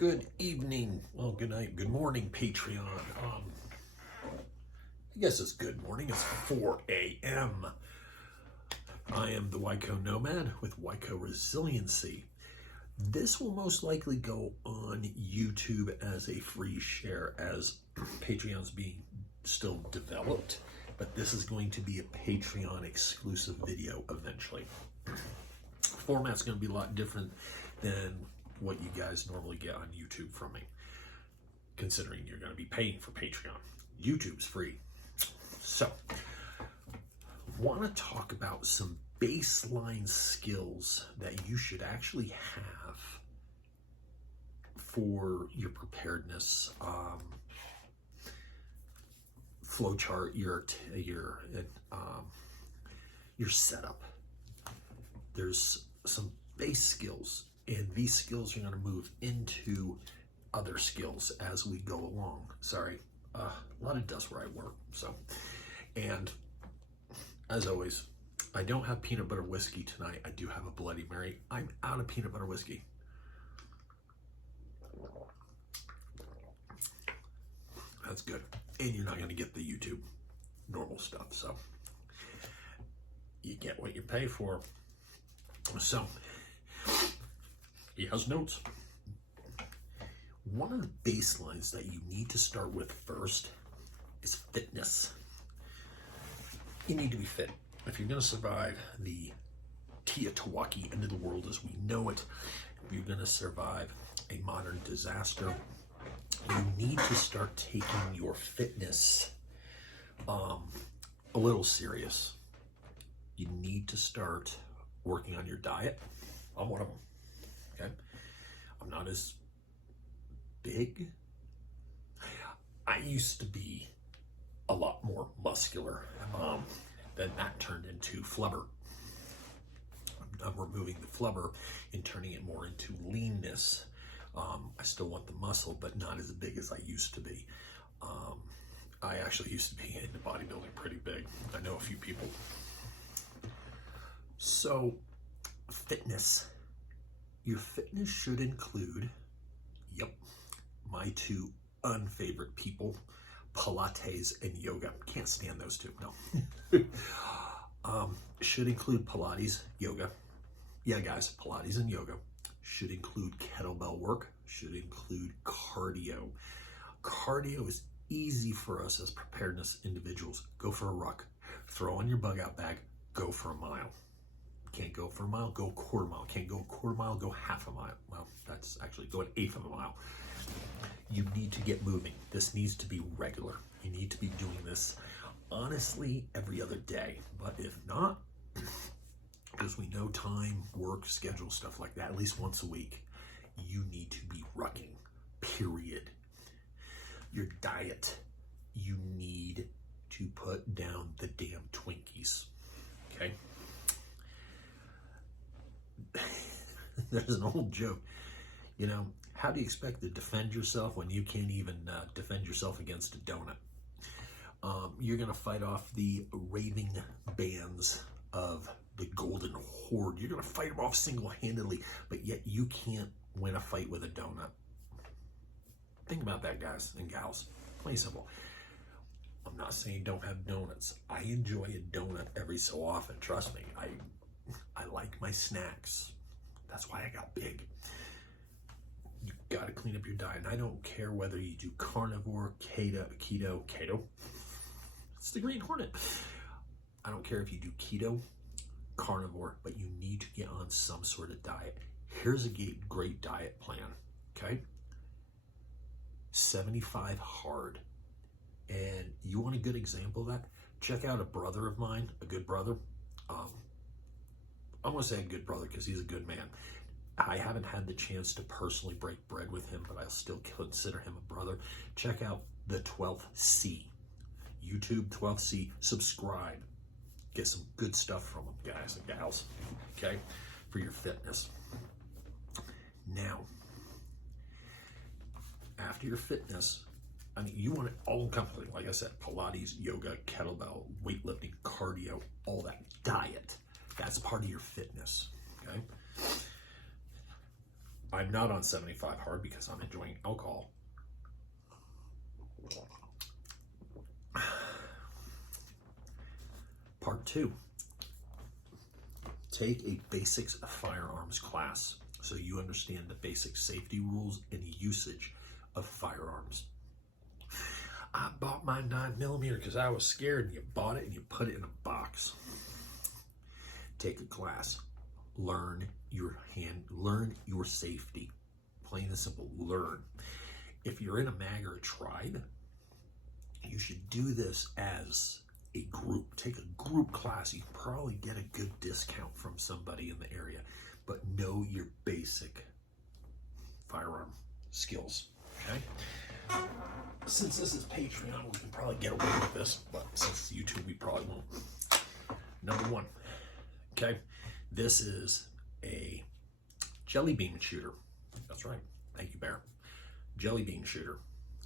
Good evening, well, good night, good morning, Patreon. I guess it's good morning. It's 4 a.m. I am the Wyco Nomad with Wyco Resiliency. This will most likely go on YouTube as a free share as Patreon's being still developed, but this is going to be a Patreon exclusive video eventually. Format's going to be a lot different than what you guys normally get on YouTube from me, considering you're going to be paying for Patreon. YouTube's free. So, want to talk about some baseline skills that you should actually have for your preparedness, flowchart, your setup. There's some base skills, and these skills are going to move into other skills as we go along. Sorry, a lot of dust where I work. So, and as always, I don't have peanut butter whiskey tonight. I do have a Bloody Mary. I'm out of peanut butter whiskey. That's good. And you're not going to get the YouTube normal stuff. So you get what you pay for. So he has notes. One of the baselines that you need to start with first is fitness. You need to be fit. If you're going to survive the Teotihuacan end of the world as we know it, if you're going to survive a modern disaster, you need to start taking your fitness a little serious. You need to start working on your diet. I'm one of them. Okay, I'm not as big. I used to be a lot more muscular. Then that turned into flubber. I'm removing the flubber and turning it more into leanness. I still want the muscle, but not as big as I used to be. I actually used to be into bodybuilding pretty big. I know a few people. So, fitness. Your fitness should include, my two unfavorite people, Pilates and yoga. Can't stand those two, no. Should include Pilates, yoga. Yeah, guys, Pilates and yoga. Should include kettlebell work. Should include cardio. Cardio is easy for us as preparedness individuals. Go for a ruck. Throw on your bug out bag. Go for a mile. Can't go for a mile, go a quarter mile. Can't go a quarter mile, go half a mile. Well, that's actually go an eighth of a mile. You need to get moving. This needs to be regular. You need to be doing this honestly every other day. But if not, because we know time, work, schedule, stuff like that, at least once a week, you need to be rucking, period. Your diet, you need to put down the damn Twinkies, okay? There's an old joke, how do you expect to defend yourself when you can't even defend yourself against a donut? You're going to fight off the raving bands of the Golden Horde. You're going to fight them off single-handedly, but yet you can't win a fight with a donut. Think about that, guys and gals. Plain simple. I'm not saying don't have donuts. I enjoy a donut every so often. Trust me. I like my snacks. That's why I got big. You got to clean up your diet. And I don't care whether you do carnivore, keto. It's the Green Hornet. I don't care if you do keto, carnivore, but you need to get on some sort of diet. Here's a great diet plan, okay? 75 hard. And you want a good example of that? Check out a brother of mine, a good brother. I'm going to say a good brother because he's a good man. I haven't had the chance to personally break bread with him, but I'll still consider him a brother. Check out the 12th C. YouTube 12th C. Subscribe. Get some good stuff from him, guys and gals. Okay? For your fitness. Now, after your fitness, you want it all encompassing. Like I said, Pilates, yoga, kettlebell, weightlifting, cardio, all that. Diet. That's part of your fitness, okay? I'm not on 75 hard because I'm enjoying alcohol. Part 2. Take a basics firearms class so you understand the basic safety rules and usage of firearms. I bought my 9mm because I was scared, and you bought it and you put it in a box. Take a class. Learn your safety. Plain and simple, learn. If you're in a MAG or a tribe, you should do this as a group. Take a group class. You can probably get a good discount from somebody in the area, but know your basic firearm skills, okay? Since this is Patreon, we can probably get away with this, but since it's YouTube, we probably won't. Number 1, okay? This is a jelly bean shooter. That's right. Thank you, Bear. Jelly bean shooter,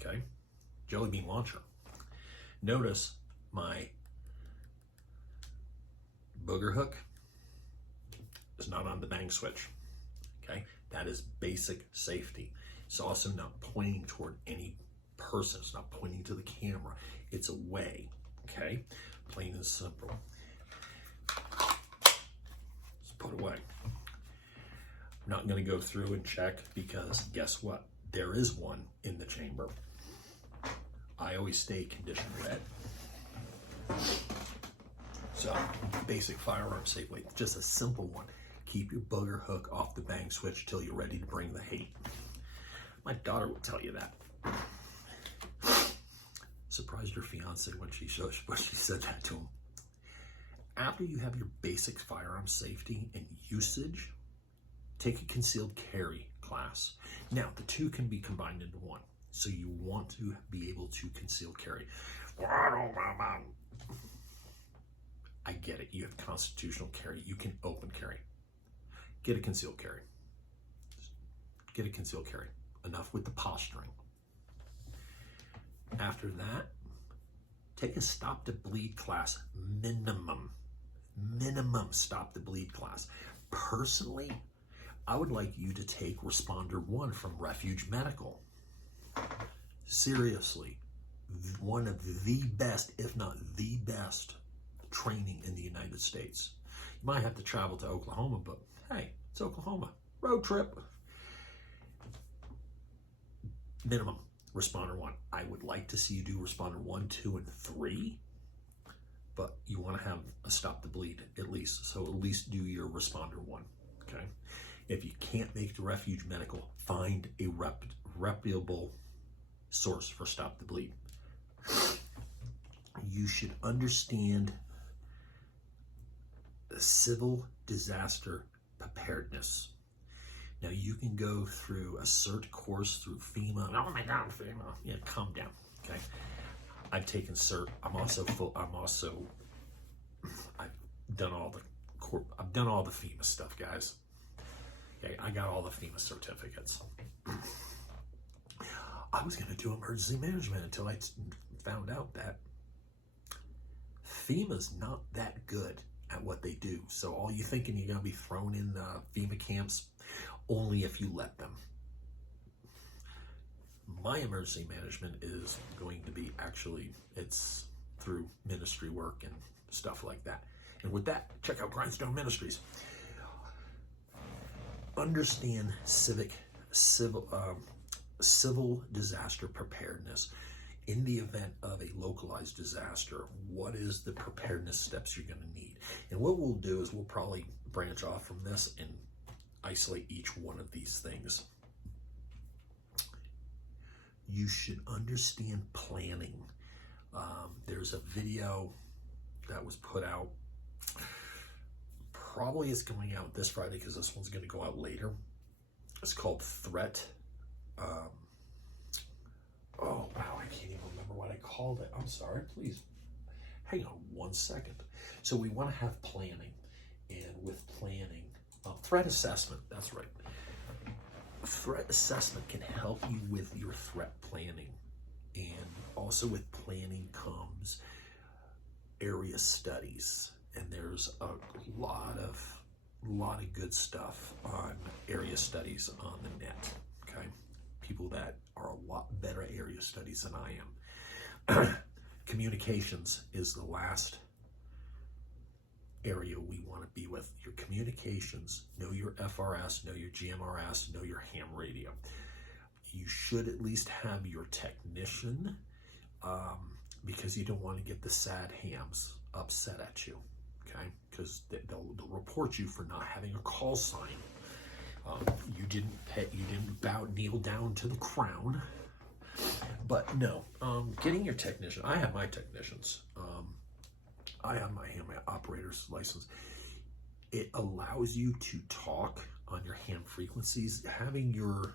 okay? Jelly bean launcher. Notice my booger hook is not on the bang switch, okay? That is basic safety. It's also not pointing toward any person. It's not pointing to the camera. It's away, okay? Plain and simple. Let's put away. I'm not going to go through and check because guess what? There is one in the chamber. I always stay condition red. So, basic firearm safety, just a simple one. Keep your booger hook off the bang switch till you're ready to bring the hate. My daughter would tell you that. Surprised her fiance when she said that to him. After you have your basic firearm safety and usage, take a concealed carry class. Now, the two can be combined into one. So you want to be able to conceal carry. I get it. You have constitutional carry. You can open carry. Get a concealed carry. Get a concealed carry. Enough with the posturing. After that, take a stop to bleed class. Minimum stop to bleed class. Personally, I would like you to take Responder 1 from Refuge Medical. Seriously, one of the best, if not the best, training in the United States. You might have to travel to Oklahoma, but hey, it's Oklahoma. Road trip. Minimum, Responder 1. I would like to see you do Responder 1, 2, and 3, but you want to have a stop the bleed at least. So at least do your Responder 1, okay? If you can't make the Refuge Medical, find a reputable source for stop the bleed. You should understand the civil disaster preparedness. Now you can go through a CERT course through FEMA. Oh my God, FEMA! Yeah, calm down. Okay, I've taken CERT. I've done all the FEMA stuff, guys. Okay, I got all the FEMA certificates. I was going to do emergency management until I found out that FEMA's not that good at what they do. So all you thinking you're going to be thrown in FEMA camps, only if you let them. My emergency management is going to be it's through ministry work and stuff like that. And with that, check out Grindstone Ministries. Understand civil disaster preparedness. In the event of a localized disaster, what is the preparedness steps you're going to need? And what we'll do is we'll probably branch off from this and isolate each one of these things. You should understand planning. There's a video that was put out. Probably it's going out this Friday because this one's going to go out later. It's called Threat. Oh, wow, I can't even remember what I called it. I'm sorry, please. Hang on 1 second. So we want to have planning. And with planning, threat assessment, that's right. Threat assessment can help you with your threat planning. And also with planning comes area studies. And there's a lot of good stuff on area studies on the net. net, okay? People that are a lot better at area studies than I am. Communications is the last area we want to be with. Your communications, know your FRS, know your GMRS, know your ham radio. You should at least have your technician, because you don't want to get the sad hams upset at you, okay? Because they'll report you for not having a call sign. You didn't kneel down to the crown. But no, getting your technician. I have my technicians. I have my ham operator's license. It allows you to talk on your ham frequencies. Having your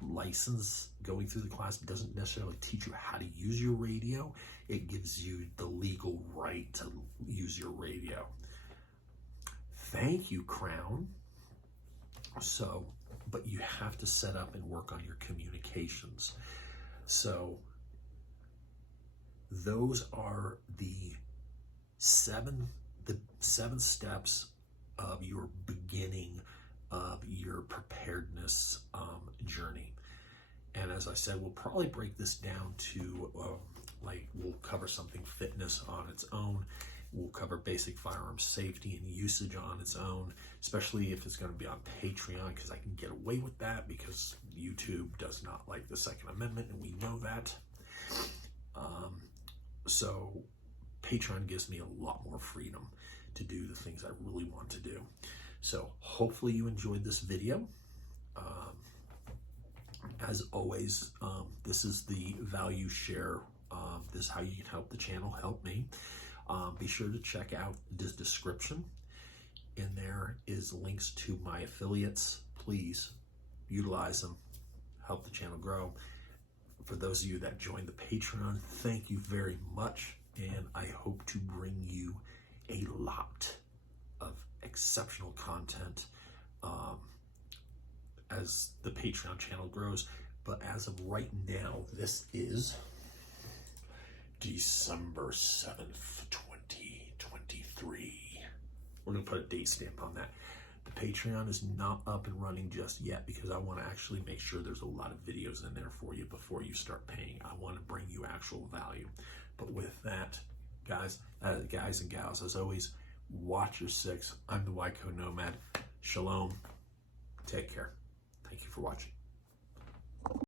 license going through the class doesn't necessarily teach you how to use your radio. It gives you the legal right to use your radio. Thank you, Crown. So, but you have to set up and work on your communications. So those are the seven steps of your beginning of your preparedness journey. And as I said, we'll probably break this down to like we'll cover something fitness on its own. We'll cover basic firearm safety and usage on its own, especially if it's going to be on Patreon, because I can get away with that because YouTube does not like the Second Amendment, and we know that. So Patreon gives me a lot more freedom to do the things I really want to do. So hopefully you enjoyed this video. As always, this is the value share. This is how you can help the channel, help me. Be sure to check out this description. In there is links to my affiliates. Please utilize them, help the channel grow. For those of you that joined the Patreon, thank you very much. And I hope to bring you a lot of exceptional content as the Patreon channel grows. But as of right now, this is December 7th, 2023. We're going to put a date stamp on that. The Patreon is not up and running just yet because I want to actually make sure there's a lot of videos in there for you before you start paying. I want to bring you actual value. But with that, guys and gals, as always, watch your six. I'm the Wyco Nomad. Shalom. Take care. Thank you for watching.